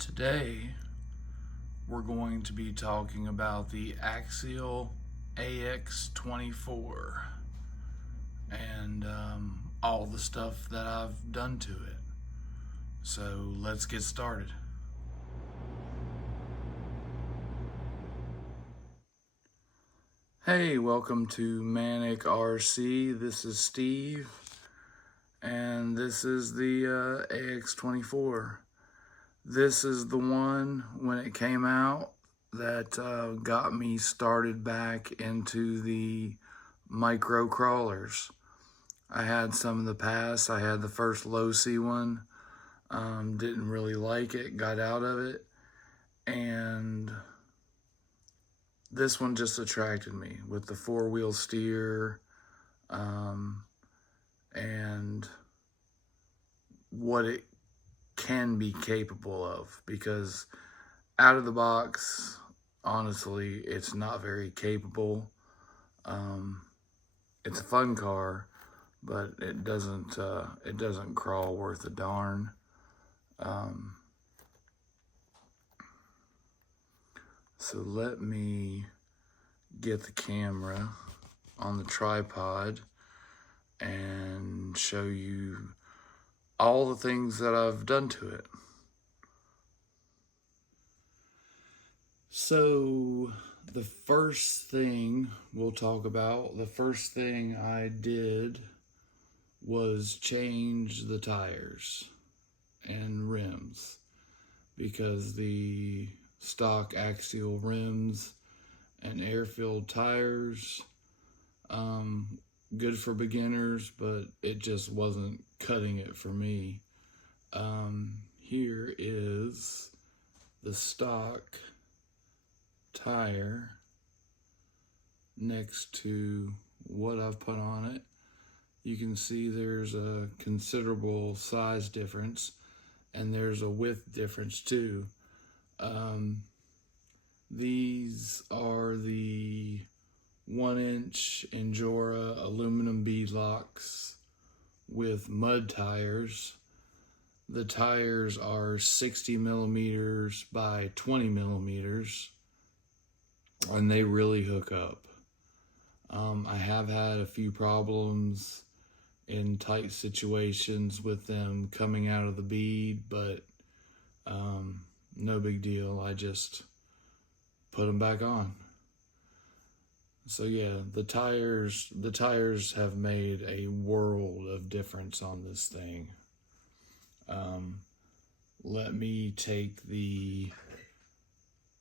Today, we're going to be talking about the Axial AX24 and all the stuff that I've done to it. So let's get started. Hey, welcome to Manic RC. This is Steve, and this is the AX24. This is the one when it came out that got me started back into the micro crawlers. I had some in the past. I had the first low C one, didn't really like it, got out of it, and this one just attracted me with the four-wheel steer and what it can be capable of, because out of the box, honestly, it's not very capable. It's a fun car, but it doesn't crawl worth a darn. So let me get the camera on the tripod and show you all the things that I've done to it. So the first thing we'll talk about, the first thing I did was change the tires and rims, because the stock Axial rims and air-filled tires, good for beginners, but it just wasn't cutting it for me. Here is the stock tire next to what I've put on it. You can see there's a considerable size difference, and there's a width difference too. These are the 1-inch Injora aluminum bead locks with mud tires. The tires are 60 millimeters by 20 millimeters, and they really hook up. I have had a few problems in tight situations with them coming out of the bead, but no big deal. I just put them back on. So yeah, the tires have made a world of difference on this thing. Let me take the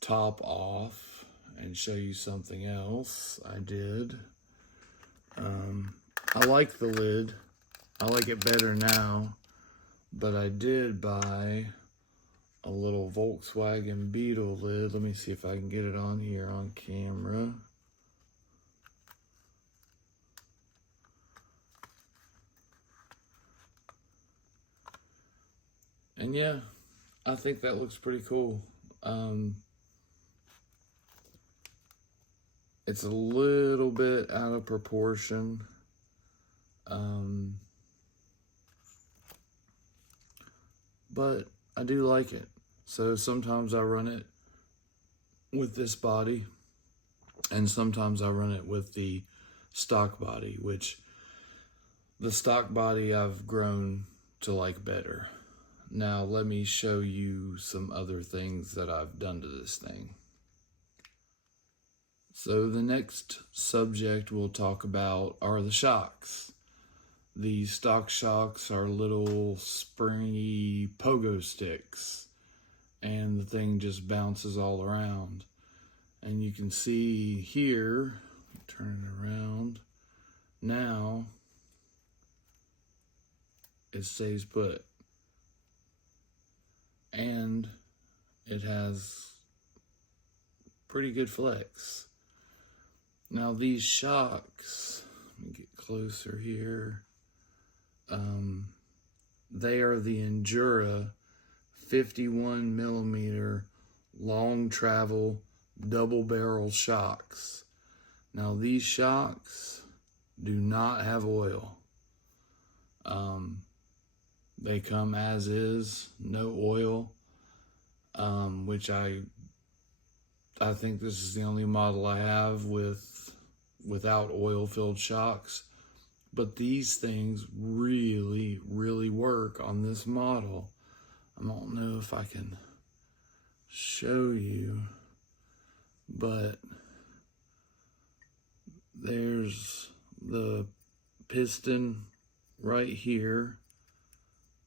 top off and show you something else I did. I like the lid. I like it better now, but I did buy a little Volkswagen Beetle lid. Let me see if I can get it on here on camera. And yeah, I think that looks pretty cool. It's a little bit out of proportion. But I do like it. So sometimes I run it with this body, and sometimes I run it with the stock body, which the stock body I've grown to like better. Now let me show you some other things that I've done to this thing. So the next subject we'll talk about are the shocks. The stock shocks are little springy pogo sticks, and the thing just bounces all around. And you can see here, turn it around, now it stays put. And it has pretty good flex. Now these shocks, let me get closer here. They are the Injora 51 millimeter long travel double barrel shocks. Now these shocks do not have oil. They come as is, no oil. which I think this is the only model I have without oil-filled shocks. But these things really, really work on this model. I don't know if I can show you, but there's the piston right here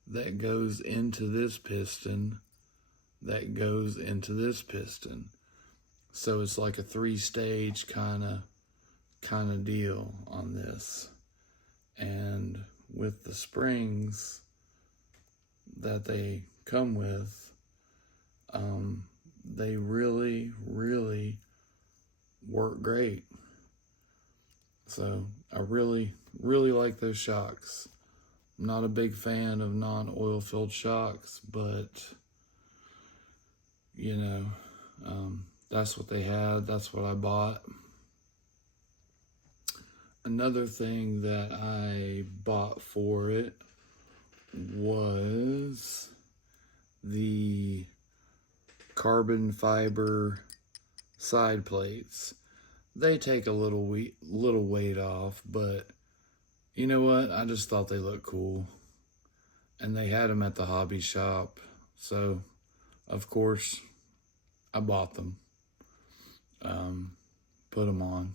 that goes into this piston that goes into this piston. So it's like a 3-stage kind of deal on this. And with the springs that they come with, they really, really work great. So I really, really like those shocks. I'm not a big fan of non-oil filled shocks, but you know, that's what they had. That's what I bought. Another thing that I bought for it was the carbon fiber side plates. They take a little weight off, but you know what? I just thought they looked cool. And they had them at the hobby shop. So, of course, I bought them. Put them on.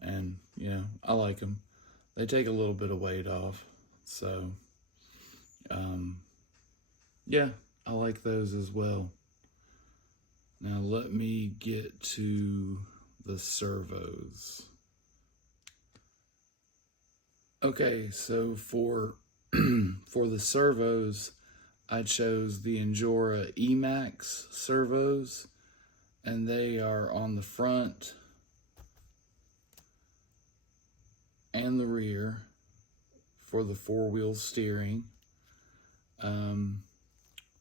And, you know, I like them. They take a little bit of weight off. So, yeah, I like those as well. Now let me get to the servos. Okay, so for the servos, I chose the Injora Emax servos, and they are on the front and the rear for the 4-wheel steering.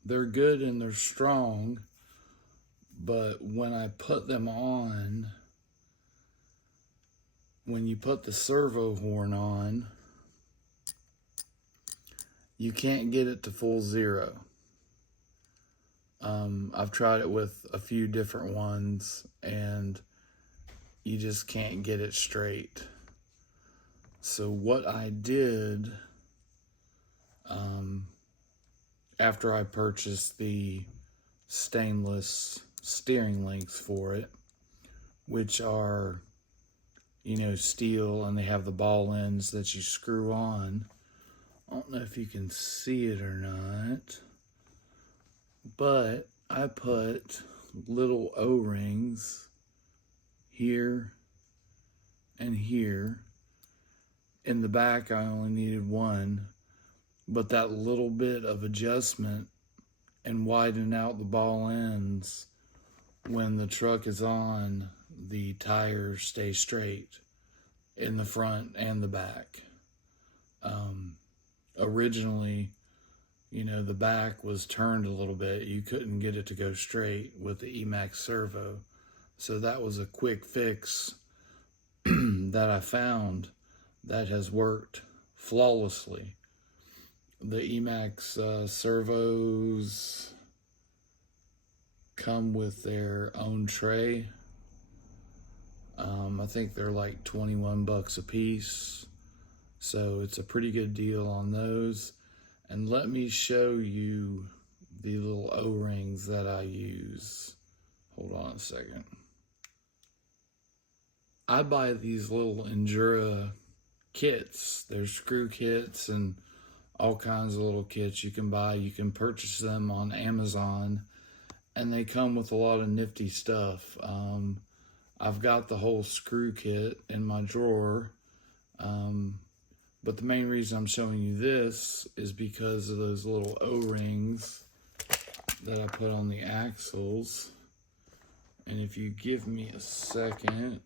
They're good and they're strong, but when I put them on, when you put the servo horn on, you can't get it to full 0. I've tried it with a few different ones and you just can't get it straight. So what I did, after I purchased the stainless steering links for it, which are, you know, steel, and they have the ball ends that you screw on. I don't know if you can see it or not, but I put little O-rings here and here. In the back, I only needed one, but that little bit of adjustment and widen out the ball ends when the truck is on, the tires stay straight in the front and the back. Originally, you know, the back was turned a little bit. You couldn't get it to go straight with the Emax servo. So that was a quick fix that I found that has worked flawlessly. The Emax servos come with their own tray. I think they're like 21 bucks a piece. So it's a pretty good deal on those. And let me show you the little O-rings that I use. Hold on a second. I buy these little Injora kits. There's screw kits and all kinds of little kits you can buy. You can purchase them on Amazon, and they come with a lot of nifty stuff. I've got the whole screw kit in my drawer, but the main reason I'm showing you this is because of those little O-rings that I put on the axles. And if you give me a second,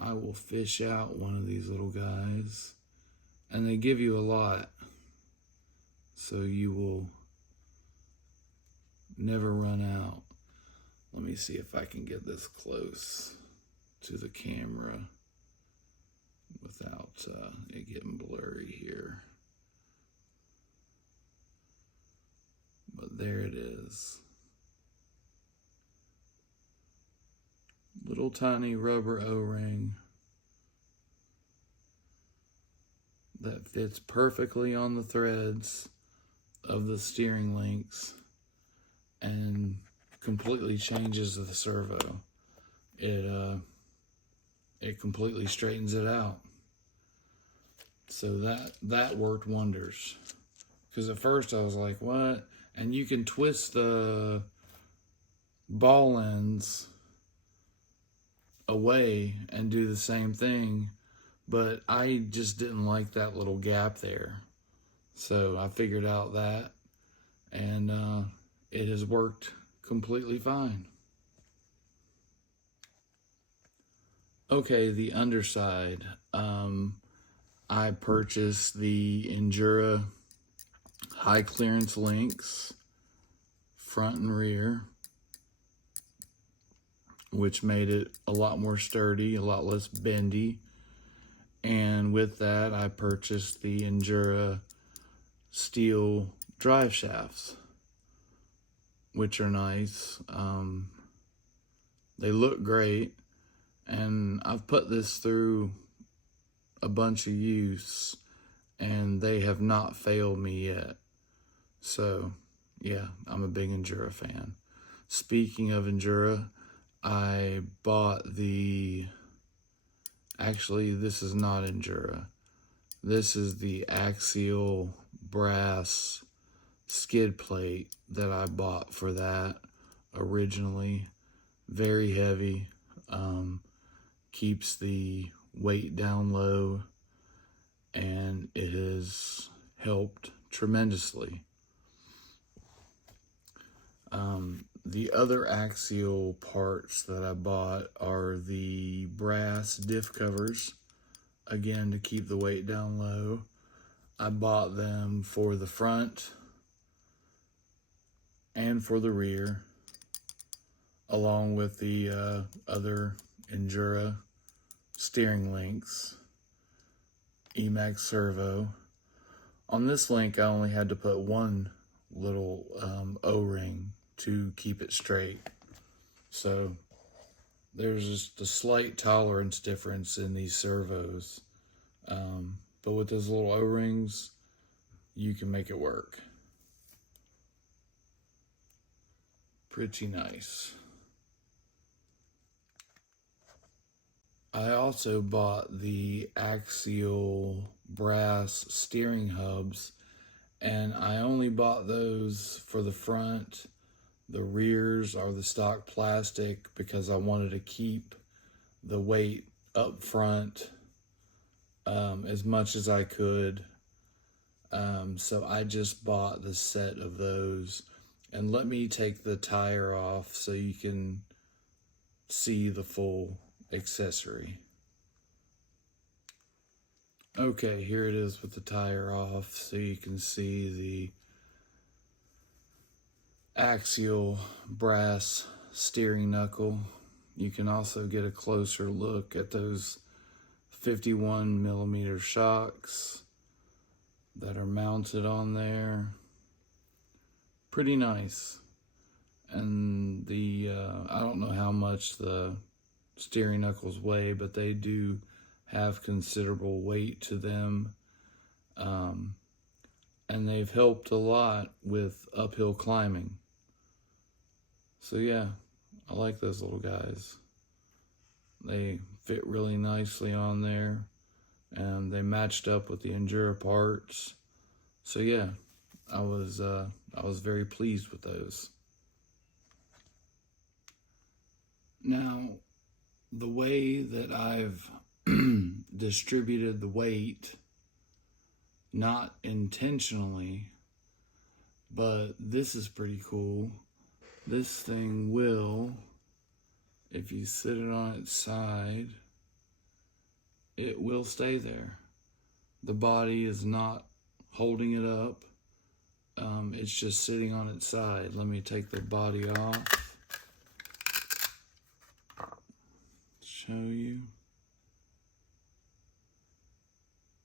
I will fish out one of these little guys. And they give you a lot, so you will never run out. Let me see if I can get this close to the camera without it getting blurry here. There it is. Little tiny rubber O-ring that fits perfectly on the threads of the steering links and completely changes the servo. It completely straightens it out. So that worked wonders. Because at first I was like, what? And you can twist the ball ends away and do the same thing, but I just didn't like that little gap there. So I figured out that, and it has worked completely fine. Okay, the underside. I purchased the Injora high clearance links, front and rear, which made it a lot more sturdy, a lot less bendy. And with that, I purchased the Injora steel drive shafts, which are nice. They look great, and I've put this through a bunch of use, and they have not failed me yet. So, yeah, I'm a big Injora fan. Speaking of Injora, I bought actually, this is not Injora. This is the Axial brass skid plate that I bought for that originally. Very heavy, keeps the weight down low, and it has helped tremendously. The other Axial parts that I bought are the brass diff covers, again to keep the weight down low. I bought them for the front and for the rear, along with the other Injora steering links, Emax servo. On this link, I only had to put one little O-ring to keep it straight. So there's just a slight tolerance difference in these servos. But with those little O-rings, you can make it work. Pretty nice. I also bought the Axial brass steering hubs, and I only bought those for the front. The rears are the stock plastic because I wanted to keep the weight up front as much as I could. So I just bought the set of those. And let me take the tire off so you can see the full accessory. Okay, here it is with the tire off so you can see the Axial brass steering knuckle. You can also get a closer look at those 51 millimeter shocks that are mounted on there. Pretty nice. And the I don't know how much the steering knuckles weigh, but they do have considerable weight to them. And they've helped a lot with uphill climbing. So yeah, I like those little guys. They fit really nicely on there, and they matched up with the Injora parts. So yeah, I was very pleased with those. Now, the way that I've distributed the weight, not intentionally, but this is pretty cool. This thing will, if you sit it on its side, it will stay there. The body is not holding it up. It's just sitting on its side. Let me take the body off. Show you.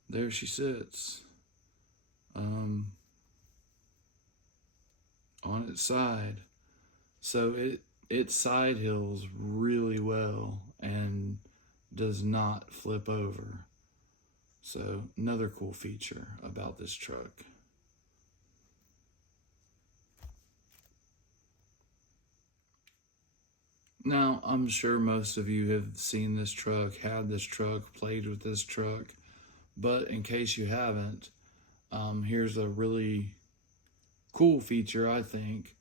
There she sits. On on its side. So it side hills really well and does not flip over. So another cool feature about this truck. Now, I'm sure most of you have seen this truck, had this truck, played with this truck, but in case you haven't, here's a really cool feature, I think,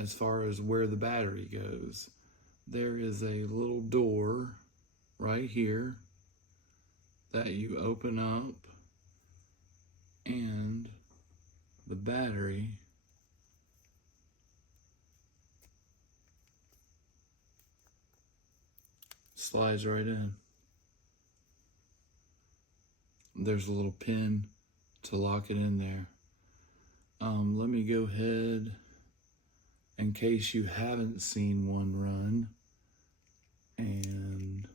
as far as where the battery goes. There is a little door right here that you open up, and the battery slides right in. There's a little pin to lock it in there. Let me go ahead, in case you haven't seen one run, and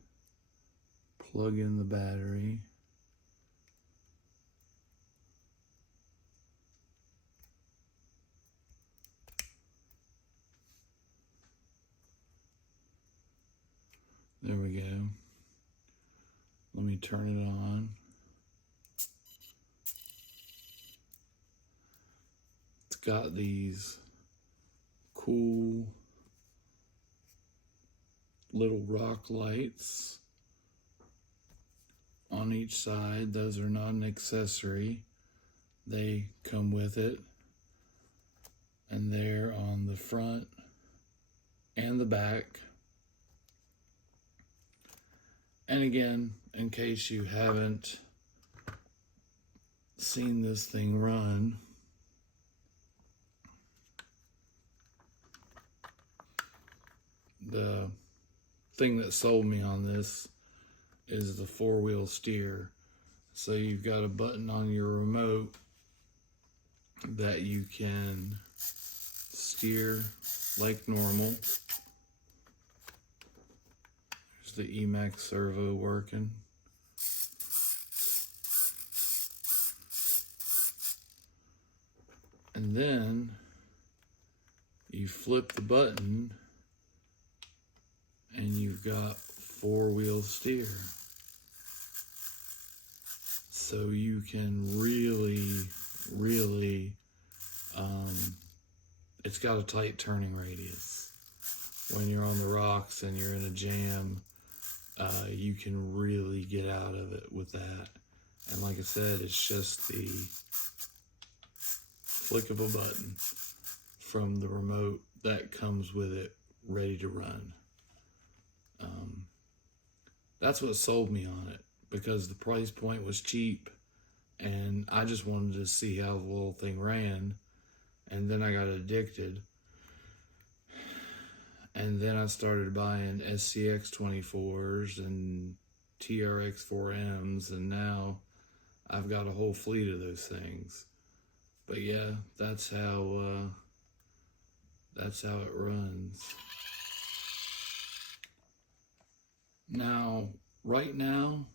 plug in the battery. There we go. Let me turn it on. It's got these cool little rock lights on each side. Those are not an accessory. They come with it. And they're on the front and the back. And again, in case you haven't seen this thing run, the thing that sold me on this is the four-wheel steer. So you've got a button on your remote that you can steer like normal. There's the Emax servo working. And then you flip the button and you've got four-wheel steer. So you can really, it's got a tight turning radius. When you're on the rocks and you're in a jam, you can really get out of it with that. And like I said, it's just the flick of a button from the remote that comes with it, ready to run. That's what sold me on it, because the price point was cheap and I just wanted to see how the little thing ran. And then I got addicted, and then I started buying SCX24s and TRX4Ms, and now I've got a whole fleet of those things. But yeah, that's how it runs. Now, right now,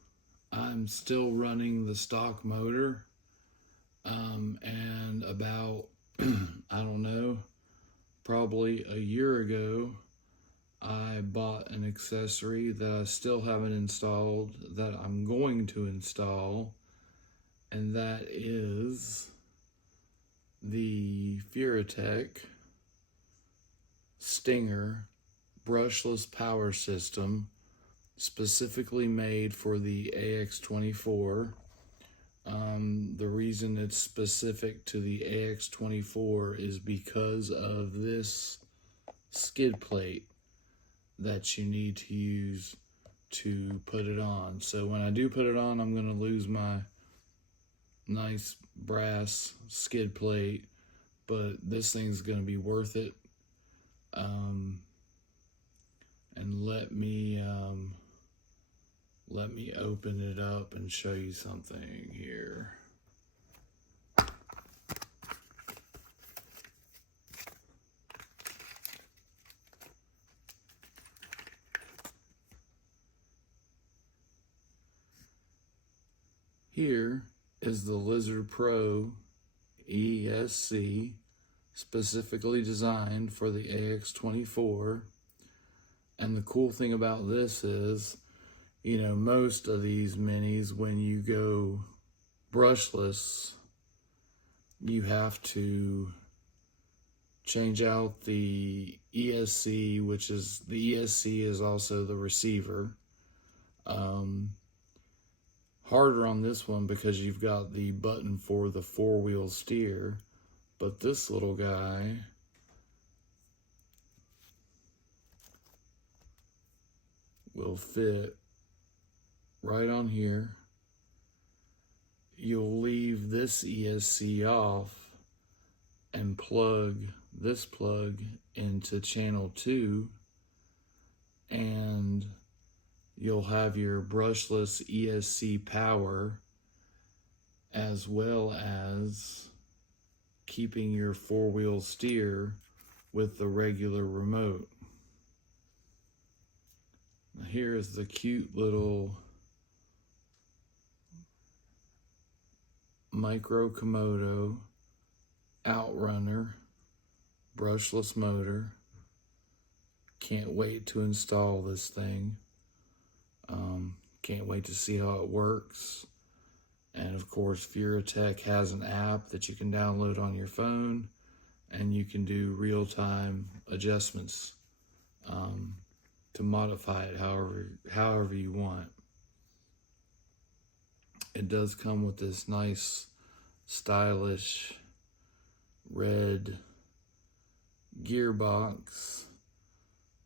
I'm still running the stock motor, and about, I don't know, probably a year ago, I bought an accessory that I still haven't installed, that I'm going to install, and that is the Furitek Stinger brushless power system, specifically made for the AX24. The reason it's specific to the AX24 is because of this skid plate that you need to use to put it on. So when I do put it on, I'm going to lose my nice brass skid plate, but this thing's going to be worth it. And let me open it up and show you something here. Here is the Lizard Pro ESC specifically designed for the AX24. And the cool thing about this is, you know, most of these minis, when you go brushless, you have to change out the ESC, which is, the ESC is also the receiver. Harder on this one because you've got the button for the 4-wheel steer, but this little guy will fit right on here. You'll leave this ESC off and plug this plug into channel 2, and you'll have your brushless ESC power, as well as keeping your 4-wheel steer with the regular remote. Here is the cute little micro Komodo Outrunner brushless motor. Can't wait to install this thing. Can't wait to see how it works. And of course, Furitek has an app that you can download on your phone, and you can do real-time adjustments to modify it however you want. It does come with this nice, stylish red gearbox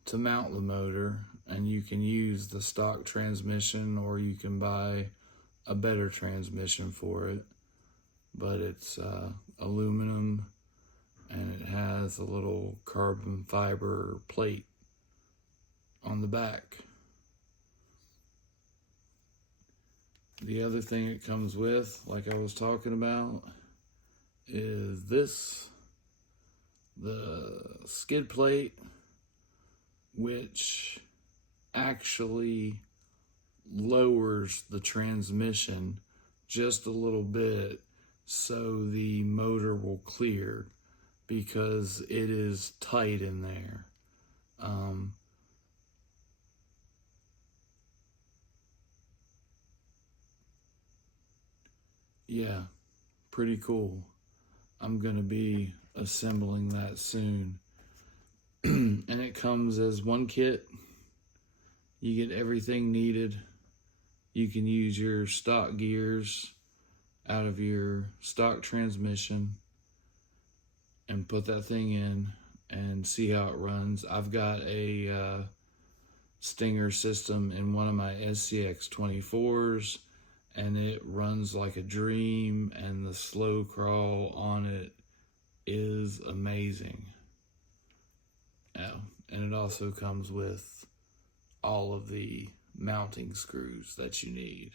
to mount the motor, and you can use the stock transmission, or you can buy a better transmission for it. But it's aluminum, and it has a little carbon fiber plate on the back. The other thing it comes with, like I was talking about, is this, the skid plate, which actually lowers the transmission just a little bit so the motor will clear, because it is tight in there. Yeah, pretty cool. I'm gonna be assembling that soon. And it comes as one kit. You get everything needed. You can use your stock gears out of your stock transmission and put that thing in and see how it runs. I've got a Stinger system in one of my SCX24s, and it runs like a dream, and the slow crawl on it is amazing. Oh, and it also comes with all of the mounting screws that you need,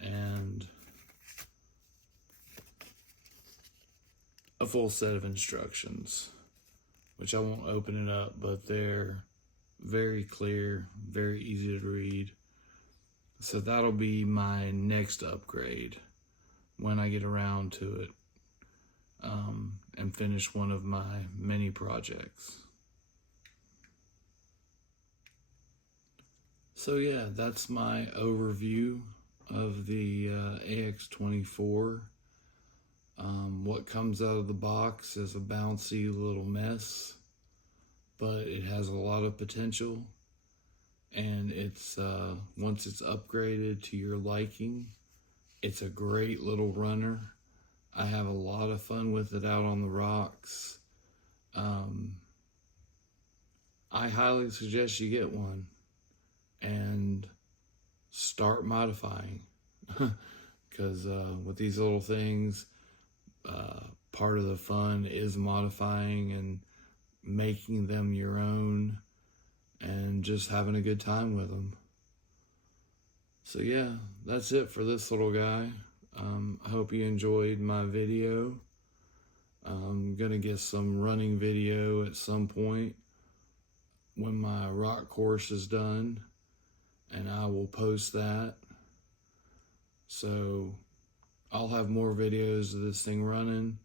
and a full set of instructions, which I won't open it up, but they're very clear, very easy to read. So that'll be my next upgrade when I get around to it, and finish one of my many projects. So yeah, that's my overview of the AX24. What comes out of the box is a bouncy little mess, but it has a lot of potential, and it's once it's upgraded to your liking, it's a great little runner. I have a lot of fun with it out on the rocks. I highly suggest you get one and start modifying, because with these little things, part of the fun is modifying and making them your own and just having a good time with them. So yeah, that's it for this little guy. I hope you enjoyed my video. I'm gonna get some running video at some point when my rock course is done, and I will post that. So I'll have more videos of this thing running.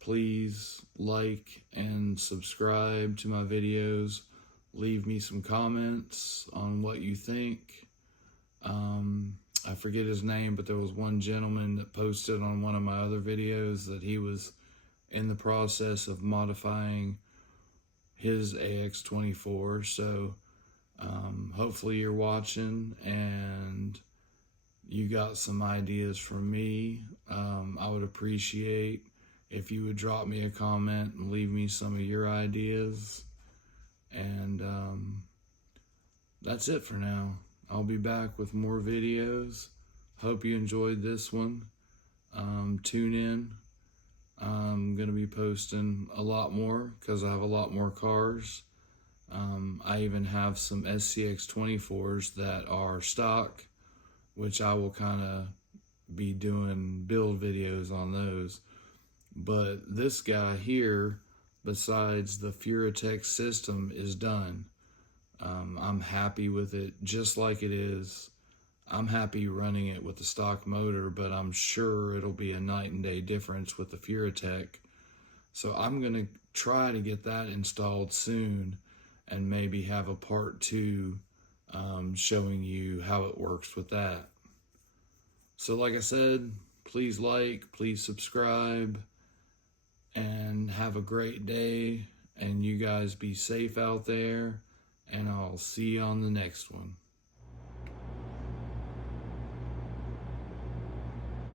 Please like and subscribe to my videos. Leave me some comments on what you think. I forget his name, but there was one gentleman that posted on one of my other videos that he was in the process of modifying his AX24. So hopefully you're watching and you got some ideas from me. I would appreciate if you would drop me a comment and leave me some of your ideas. And that's it for now. I'll be back with more videos. Hope you enjoyed this one. Tune in. I'm going to be posting a lot more because I have a lot more cars. I even have some SCX24s that are stock, which I will kind of be doing build videos on those. But this guy here, besides the Furitek system, is done. I'm happy with it just like it is. I'm happy running it with the stock motor, but I'm sure it'll be a night and day difference with the Furitek. So I'm going to try to get that installed soon and maybe have a part 2 showing you how it works with that. So like I said, please like, please subscribe, and have a great day. And you guys be safe out there, and I'll see you on the next one.